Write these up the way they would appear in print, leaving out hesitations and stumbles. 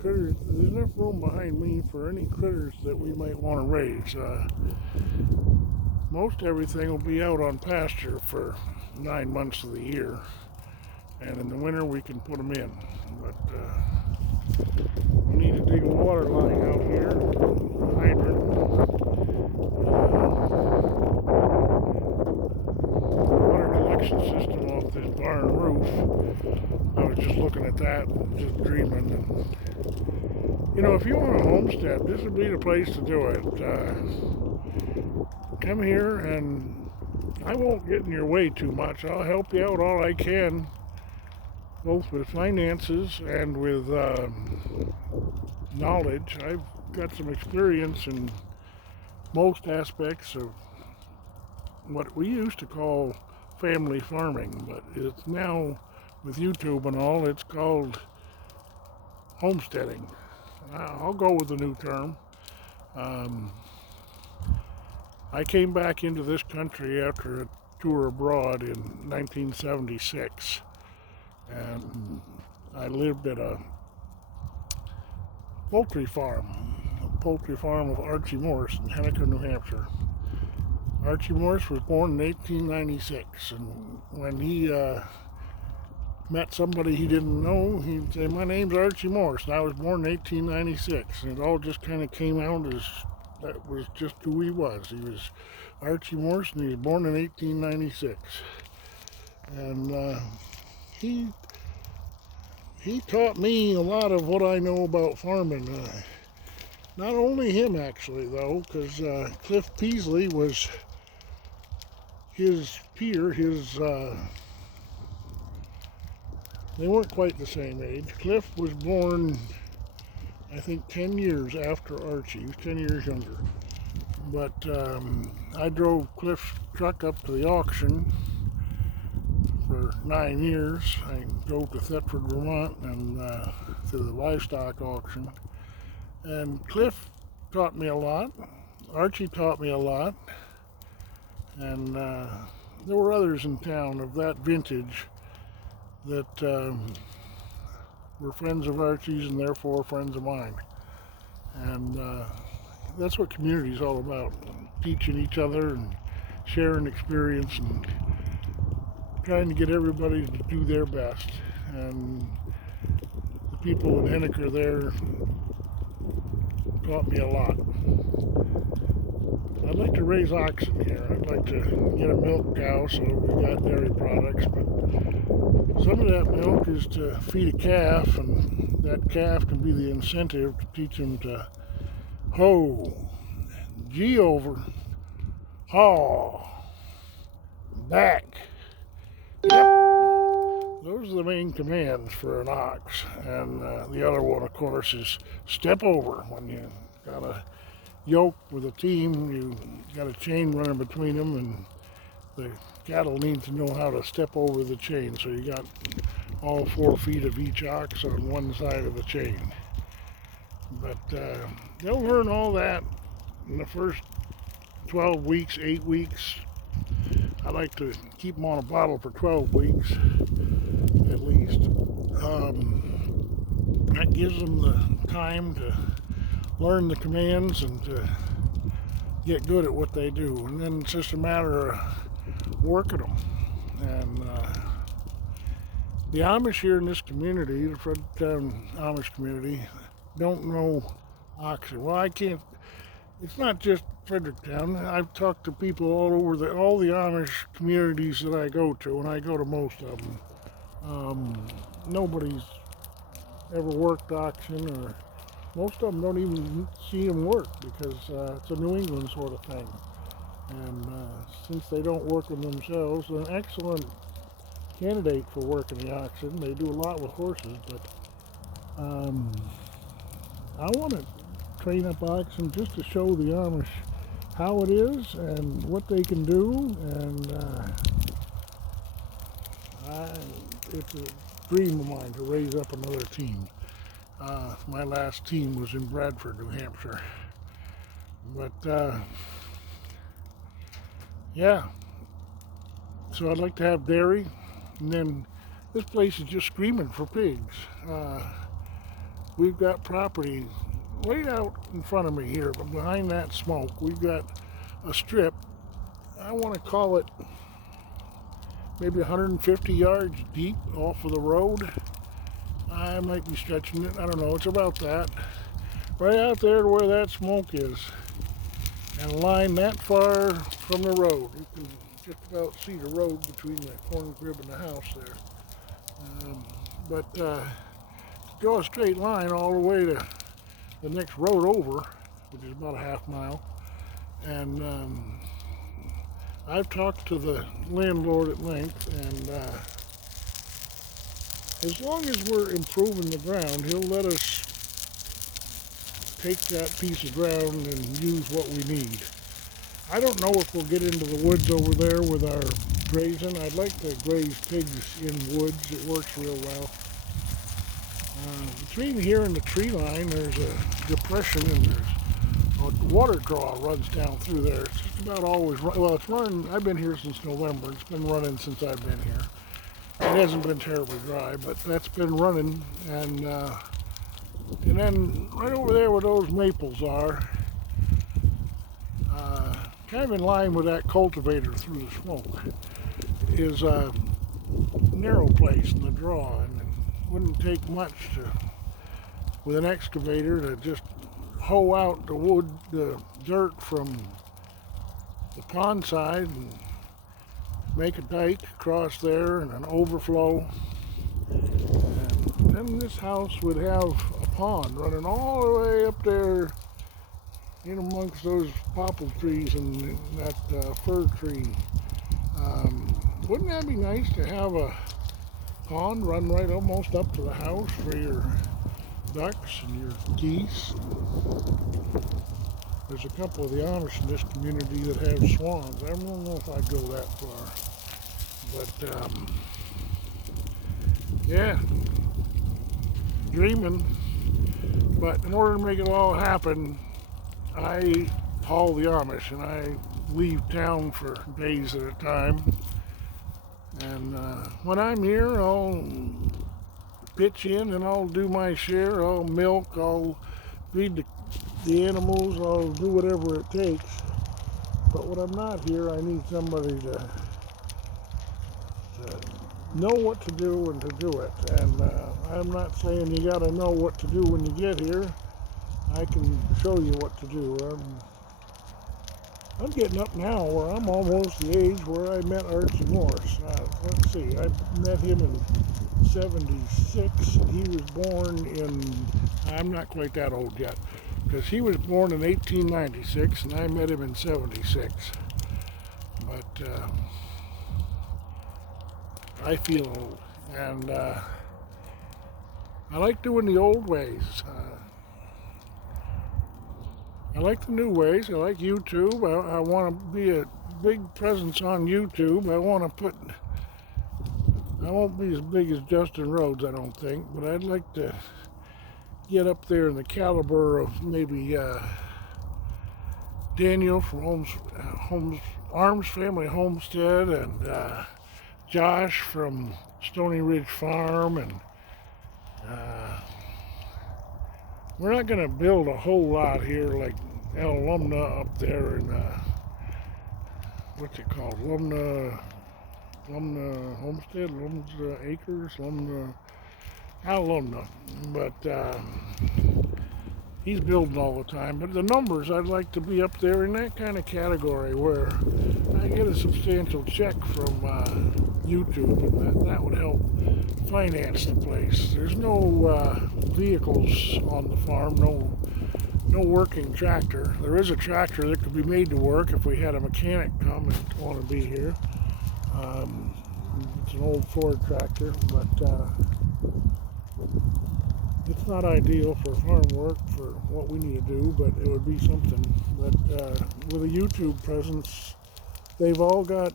critters. There's enough room behind me for any critters that we might want to raise. Most everything will be out on pasture for 9 months of the year, and in the winter we can put them in. But we need to dig a water line out here, a hydrant. Water collection system off this barn roof. I was just looking at that and just dreaming. And, you know, if you want a homestead, this would be the place to do it. Come here and I won't get in your way too much. I'll help you out all I can, both with finances and with knowledge. I've got some experience in most aspects of what we used to call family farming, but it's now, with YouTube and all, it's called homesteading. I'll go with the new term. I came back into this country after a tour abroad in 1976, and I lived at a poultry farm of Archie Morris in Henniker, New Hampshire. Archie Morris was born in 1896, and when he met somebody he didn't know, he'd say, "My name's Archie Morris, and I was born in 1896," and it all just kind of came out as that was just who he was. He was Archie Morris, and he was born in 1896. And he taught me a lot of what I know about farming. Not only him, actually, though, because Cliff Peasley was his peer. They weren't quite the same age. Cliff was born, I think, 10 years after Archie. He was 10 years younger. But I drove Cliff's truck up to the auction for 9 years. I drove to Thetford, Vermont, and to the livestock auction. And Cliff taught me a lot. Archie taught me a lot. And there were others in town of that vintage that were friends of Archie's and therefore friends of mine. And that's what community is all about, teaching each other and sharing experience and trying to get everybody to do their best. And the people in Henniker there taught me a lot. I'd like to raise oxen here. I'd like to get a milk cow, so we got dairy products, but some of that milk is to feed a calf, and that calf can be the incentive to teach him to hoe, G over, haw, back. Yep. Those are the main commands for an ox. And the other one, of course, is step over. When you got a yoke with a team, you got a chain running between them, and the cattle need to know how to step over the chain. So you got all 4 feet of each ox on one side of the chain. But they'll learn all that in the first 12 weeks, 8 weeks. I like to keep them on a bottle for 12 weeks at least. That gives them the time to learn the commands and to get good at what they do. And then it's just a matter of working them. And the Amish here in this community, the Fredericktown Amish community, don't know oxen. Well, I can't, it's not just Fredericktown. I've talked to people all over all the Amish communities that I go to, and I go to most of them. Nobody's ever worked oxen, or most of them don't even see them work because it's a New England sort of thing. And since they don't work them themselves, they're an excellent candidate for working the oxen. They do a lot with horses, but I want to train up oxen just to show the Amish how it is and what they can do, and it's a dream of mine to raise up another team. My last team was in Bradford, New Hampshire. But yeah, so I'd like to have dairy, and then this place is just screaming for pigs. we've got property right out in front of me here, but behind that smoke, we've got a strip. I want to call it maybe 150 yards deep off of the road. I might be stretching it. I don't know. It's about that. Right out there to where that smoke is. And a line that far from the road. You can just about see the road between the corn crib and the house there. But go a straight line all the way to the next road over, which is about a half mile. And I've talked to the landlord at length, and as long as we're improving the ground, he'll let us take that piece of ground and use what we need. I don't know if we'll get into the woods over there with our grazing. I'd like to graze pigs in woods. It works real well. Between here and the tree line, there's a depression, and there's a water draw runs down through there. It's just about always well, it's running. I've been here since November. It's been running since I've been here. It hasn't been terribly dry, but that's been running. And then right over there where those maples are, kind of in line with that cultivator through the smoke, is a narrow place in the draw, and it wouldn't take much with an excavator to just hoe out the dirt from the pond side and make a dike across there and an overflow. And then this house would have a pond running all the way up there in amongst those popple trees and that fir tree. Wouldn't that be nice to have a pond run right almost up to the house for your ducks and your geese? There's a couple of the Amish in this community that have swans. I don't know if I'd go that far. But, yeah, dreaming. But in order to make it all happen, I haul the Amish, and I leave town for days at a time. And when I'm here, I'll pitch in and I'll do my share. I'll milk, I'll feed the animals, I'll do whatever it takes. But when I'm not here, I need somebody to know what to do and to do it. And I'm not saying you got to know what to do when you get here. I can show you what to do. I'm getting up now where I'm almost the age where I met Archie Morse. Let's see, I met him in 76. He was born in, I'm not quite that old yet, because he was born in 1896 and I met him in 76. But I feel old, and I like doing the old ways. I like the new ways. I like YouTube. I want to be a big presence on YouTube. I won't be as big as Justin Rhodes, I don't think, but I'd like to get up there in the caliber of maybe Daniel from Arms Family Homestead, and Josh from Stony Ridge Farm, and we're not going to build a whole lot here like El Lumna up there in, what's it called, Lumna Homestead, Lumna Acres, Al Lumna, but he's building all the time. But the numbers, I'd like to be up there in that kind of category where I get a substantial check from YouTube, and that would help finance the place. There's no vehicles on the farm, no working tractor. There is a tractor that could be made to work if we had a mechanic come and want to be here. It's an old Ford tractor, but it's not ideal for farm work for what we need to do, but it would be something. But with a YouTube presence, they've all got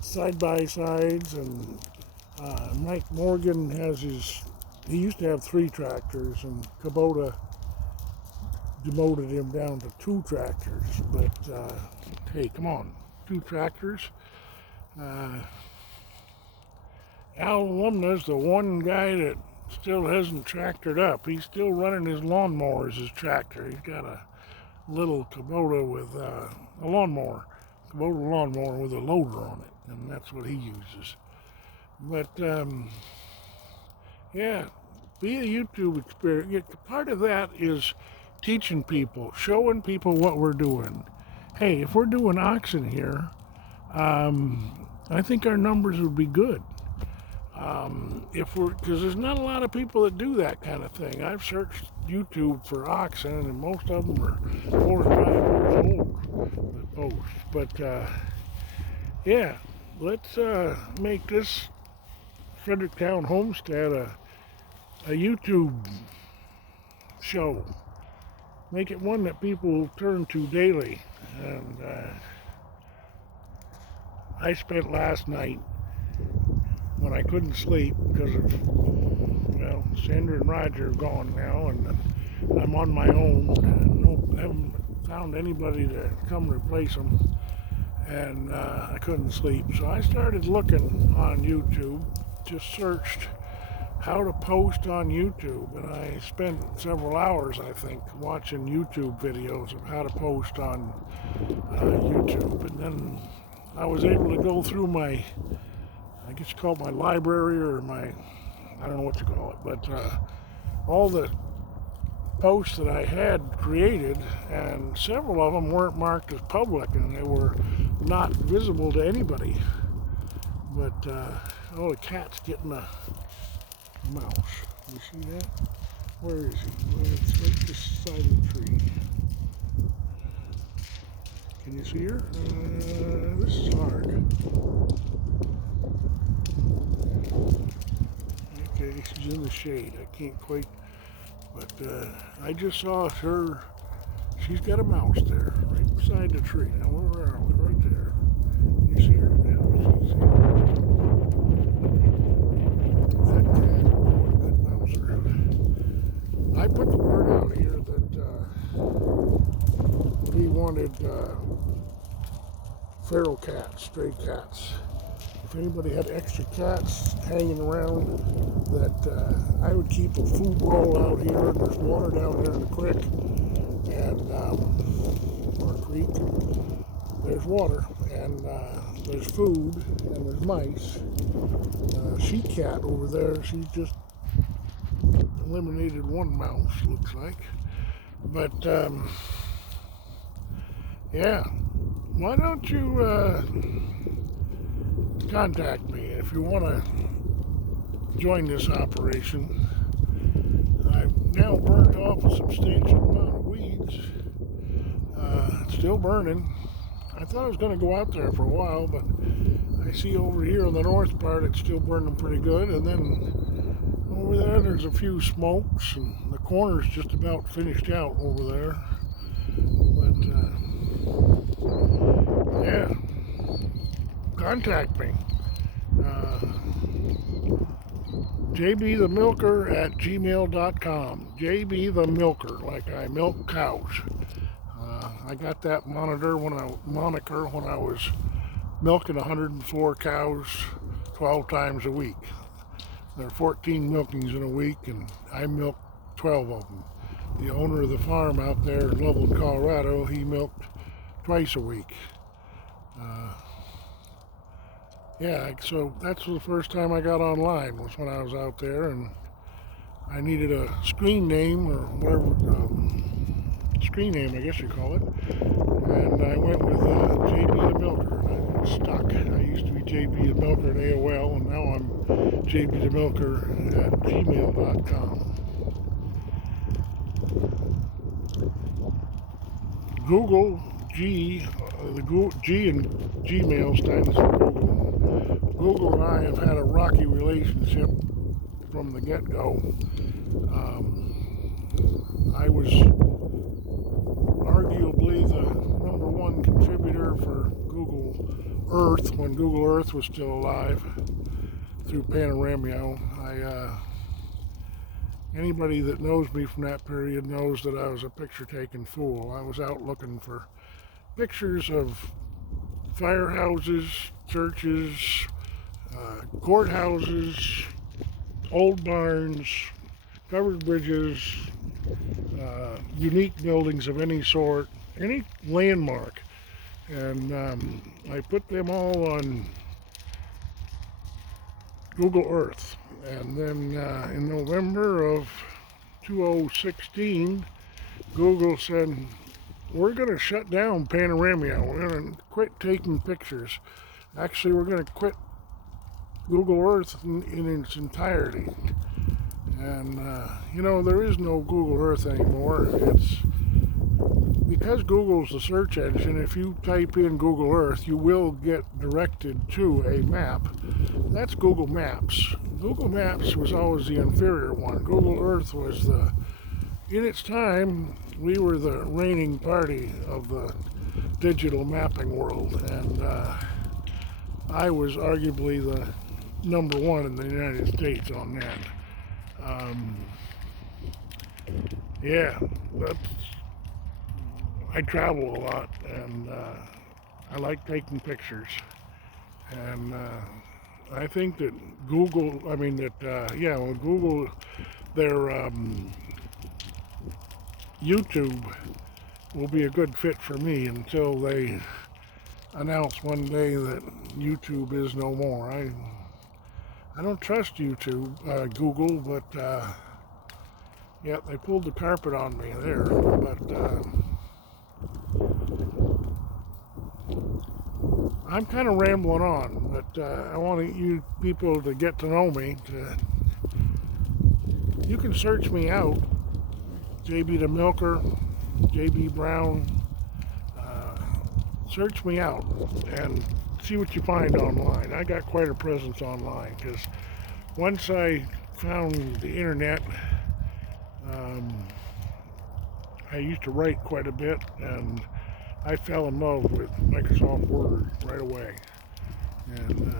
side-by-sides, and Mike Morgan has he used to have 3 tractors, and Kubota demoted him down to 2 tractors. But hey, come on, 2 tractors. Al Lumna's the one guy that still hasn't tractored up. He's still running his lawnmower as his tractor. He's got a little Kubota with a lawnmower, Kubota lawnmower with a loader on it, and that's what he uses. But yeah, be a YouTube experience. Part of that is teaching people, showing people what we're doing. Hey, if we're doing oxen here, I think our numbers would be good. Because there's not a lot of people that do that kind of thing. I've searched YouTube for oxen, and most of them are 4 or 5 years old that post. But yeah, let's make this Fredericktown Homestead a YouTube show. Make it one that people turn to daily. And I spent last night, when I couldn't sleep because of, well, Sandra and Roger are gone now, and I'm on my own, and haven't found anybody to come replace them, and I couldn't sleep. So I started looking on YouTube, just searched how to post on YouTube, and I spent several hours, I think, watching YouTube videos of how to post on YouTube, and then I was able to go through my, I guess you call it my library, or my, I don't know what you call it, but all the posts that I had created, and several of them weren't marked as public, and they were not visible to anybody. But oh, the cat's getting a mouse. You see that? Where is he? Well, it's right beside the tree. Can you see her? This is hard. Okay, she's in the shade. I can't quite, but I just saw her. She's got a mouse there, right beside the tree. Now, where are we? Right there. You see her? Yeah, she's here. That cat, oh, a good mouser. I put the word out here that we wanted feral cats, stray cats. If anybody had extra cats hanging around, that I would keep a food bowl out here, and there's water down there in the creek, and or creek. There's water, and there's food, and there's mice. She cat over there, she just eliminated one mouse, looks like. But yeah, why don't you contact me if you want to join this operation. I've now burnt off a substantial amount of weeds. It's still burning. I thought I was going to go out there for a while, but I see over here on the north part it's still burning pretty good, and then over there there's a few smokes, and the corner's just about finished out over there. But yeah, contact me. jbthemilker@gmail.com. jbthemilker, like I milk cows. I got that moniker when I was milking 104 cows 12 times a week. There are 14 milkings in a week, and I milk 12 of them. The owner of the farm out there in Loveland, Colorado, he milked twice a week. Yeah, so that's the first time I got online, was when I was out there, and I needed a screen name, or whatever, screen name I guess you call it, and I went with JB the Milker, and I got stuck. I used to be JB the Milker at AOL, and now I'm JB the Milker at gmail.com. Google G, the G in Gmail stands for Google. Google and I have had a rocky relationship from the get-go. I was arguably the #1 contributor for Google Earth when Google Earth was still alive through Panoramio. Anybody that knows me from that period knows that I was a picture-taking fool. I was out looking for pictures of firehouses, churches, courthouses, old barns, covered bridges, unique buildings of any sort, any landmark. And I put them all on Google Earth. And then in November of 2016, Google said, we're going to shut down Panoramia. We're going to quit taking pictures. Actually, we're going to quit Google Earth in its entirety. And, there is no Google Earth anymore. It's because Google's the search engine. If you type in Google Earth, you will get directed to a map. That's Google Maps. Google Maps was always the inferior one. Google Earth was in its time, we were the reigning party of the digital mapping world. And I was arguably the number one in the United States on that. I travel a lot, and I like taking pictures. And I think that Google, their YouTube will be a good fit for me until they announce one day that YouTube is no more. I don't trust YouTube, Google, but they pulled the carpet on me there. But I'm kind of rambling on, but I want you people to get to know me. You can search me out, JB the Milker, JB Brown. Search me out and see what you find online. I got quite a presence online because once I found the internet, I used to write quite a bit, and I fell in love with Microsoft Word right away. And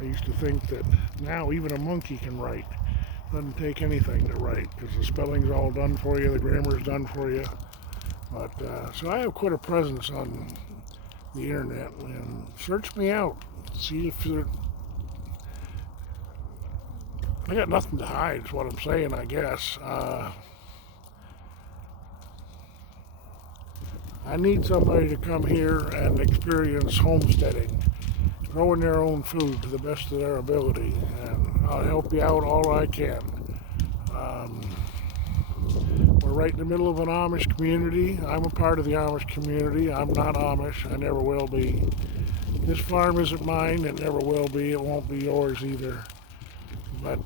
I used to think that now even a monkey can write. Doesn't take anything to write because the spelling's all done for you, the grammar's done for you. But so I have quite a presence on the internet, and search me out. See if I got nothing to hide, is what I'm saying, I guess. I need somebody to come here and experience homesteading, growing their own food to the best of their ability, and I'll help you out all I can. We're right in the middle of an Amish community. I'm a part of the Amish community. I'm not Amish. I never will be. This farm isn't mine. It never will be. It won't be yours either. But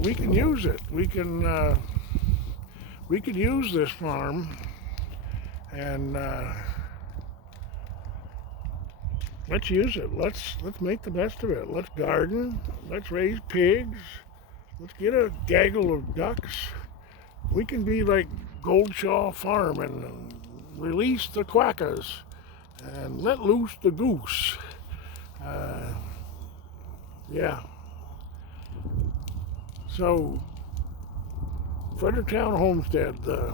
we can use it. We can use this farm, and let's use it. Let's make the best of it. Let's garden. Let's raise pigs. Let's get a gaggle of ducks. We can be like Goldshaw Farm and release the quackers and let loose the goose. So, Fredericktown Homestead, the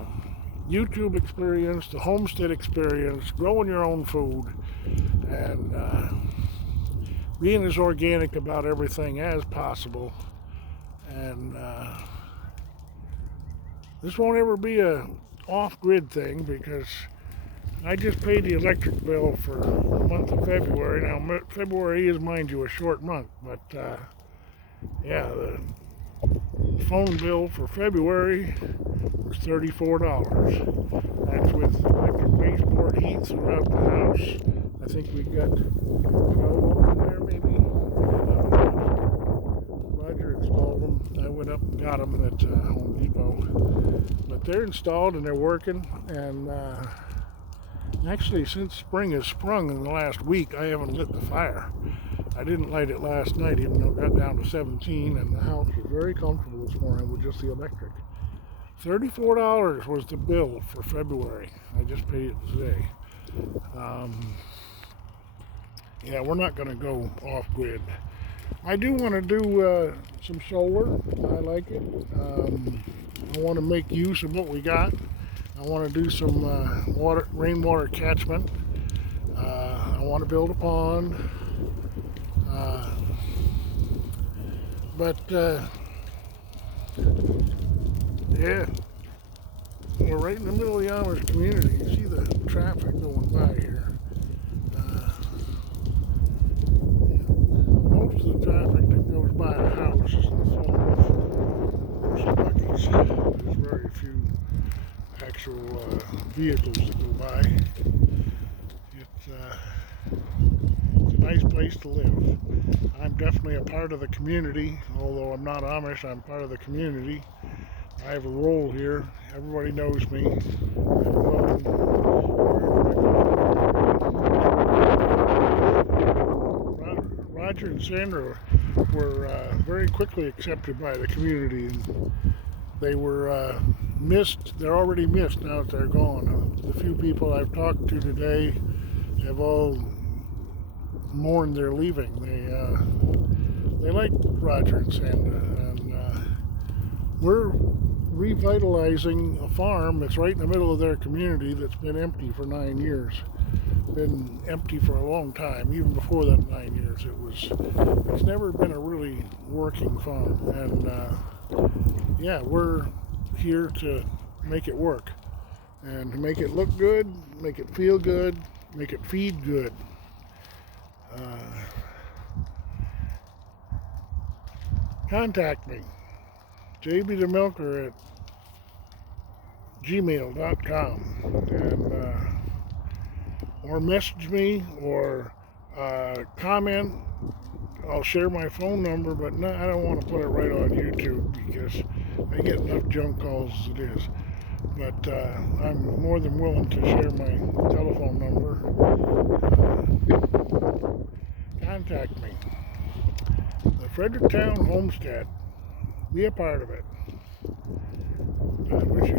YouTube experience, the homestead experience, growing your own food, and being as organic about everything as possible. And this won't ever be a off-grid thing because I just paid the electric bill for the month of February. Now, February is, mind you, a short month, but the phone bill for February was $34. That's with electric baseboard heat throughout the house. I think we got 12 in there, maybe. Roger installed them. I went up and got them at Home Depot. But they're installed and they're working. And actually, since spring has sprung in the last week, I haven't lit the fire. I didn't light it last night, even though it got down to 17, and the house was very comfortable this morning with just the electric. $34 was the bill for February. I just paid it today. We're not going to go off-grid. I do want to do some solar. I like it. I want to make use of what we got. I want to do some rainwater catchment. I want to build a pond. But Yeah, we're right in the middle of the Amish community. You see the traffic going by here. Most of the traffic that goes by the house is in the form of horse and buggies. There's very few actual vehicles that go by. It's a nice place to live. I'm definitely a part of the community. Although I'm not Amish, I'm part of the community. I have a role here. Everybody knows me. I'm welcome. Roger and Sandra were very quickly accepted by the community, and they were missed. They're already missed now that they're gone. The few people I've talked to today have all mourned their leaving. They like Roger and Sandra, and we're revitalizing a farm that's right in the middle of their community that's been empty for 9 years. Been empty for a long time, even before that 9 years. It's never been a really working farm, and yeah, we're here to make it work and to make it look good, make it feel good, make it feed good. Contact me, jbthemilker@gmail.com, and or message me or comment. I'll share my phone number, but no, I don't want to put it right on YouTube because I get enough junk calls as it is. But I'm more than willing to share my telephone number. Contact me. The Fredericktown Homestead. Be a part of it. I wish you